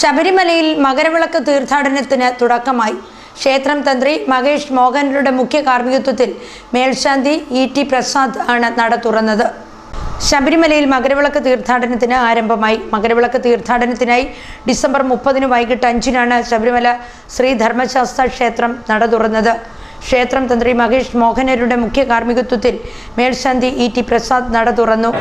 ശബരിമലയിൽ മകരവിളക്ക് തീർത്ഥാടനത്തിന് തുടക്കമായി. ക്ഷേത്രം തന്ത്രി മഹേഷ് മോഹനരുടെ മുഖ്യ കാർമ്മികത്വത്തിൽ മേൽശാന്തി ഇ.ടി. പ്രസാദ് ആണ് നട തുറന്നത്. ശബരിമലയിൽ മകരവിളക്ക് തീർത്ഥാടനത്തിന് ആരംഭമായി. മകരവിളക്ക് തീർത്ഥാടനത്തിനായി ഡിസംബർ 30 വൈകിട്ട് 5 ശബരിമല ശ്രീ ധർമ്മശാസ്ത്ര ക്ഷേത്രം നട തുറന്നത്. ക്ഷേത്രം തന്ത്രി മഹേഷ് മോഹനരുടെ മുഖ്യ കാർമ്മികത്വത്തിൽ മേൽശാന്തി ഇ.ടി. പ്രസാദ് നട തുറന്നു.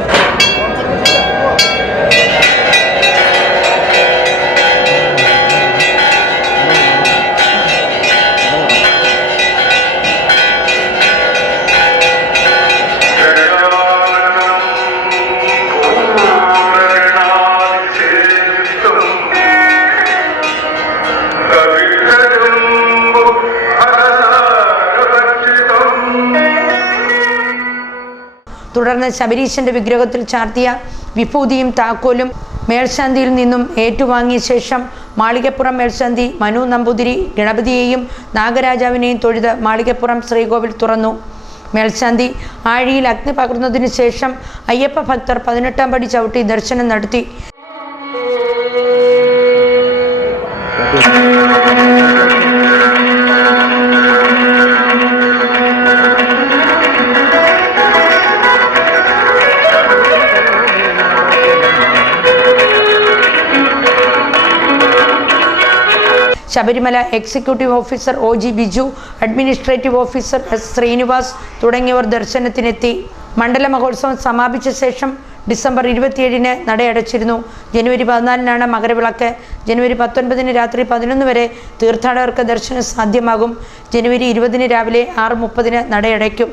തുടർന്ന് ശബരീശന്റെ വിഗ്രഹത്തിൽ ചാർത്തിയ വിഭൂതിയും താക്കോലും മേൽശാന്തിയിൽ നിന്നും ഏറ്റുവാങ്ങിയ ശേഷം മാളികപ്പുറം മേൽശാന്തി മനു നമ്പൂതിരി ഗണപതിയെയും നാഗരാജാവിനെയും തൊഴുത് മാളികപ്പുറം ശ്രീകോവിൽ തുറന്നു. മേൽശാന്തി ആഴിയിൽ അഗ്നി പകർന്നതിനു ശേഷം അയ്യപ്പ ഭക്തർ 18ാം പടി ചവിട്ടി ദർശനം നടത്തി. Sabarimala executive officer O G. Biju, administrative officer S. Srinivas തുടങ്ങിയവർ ദർശനത്തിനെത്തി. മണ്ഡല മഹോത്സവം സമാപിച്ച ശേഷം ഡിസംബർ 27 നടയടച്ചിരുന്നു. ജനുവരി 14 മകരവിളക്ക്. ജനുവരി 19 രാത്രി 11 വരെ തീർത്ഥാടകർക്ക് ദർശനം സാധ്യമാകും. ജനുവരി 20 രാവിലെ 6:30 നടയടയ്ക്കും.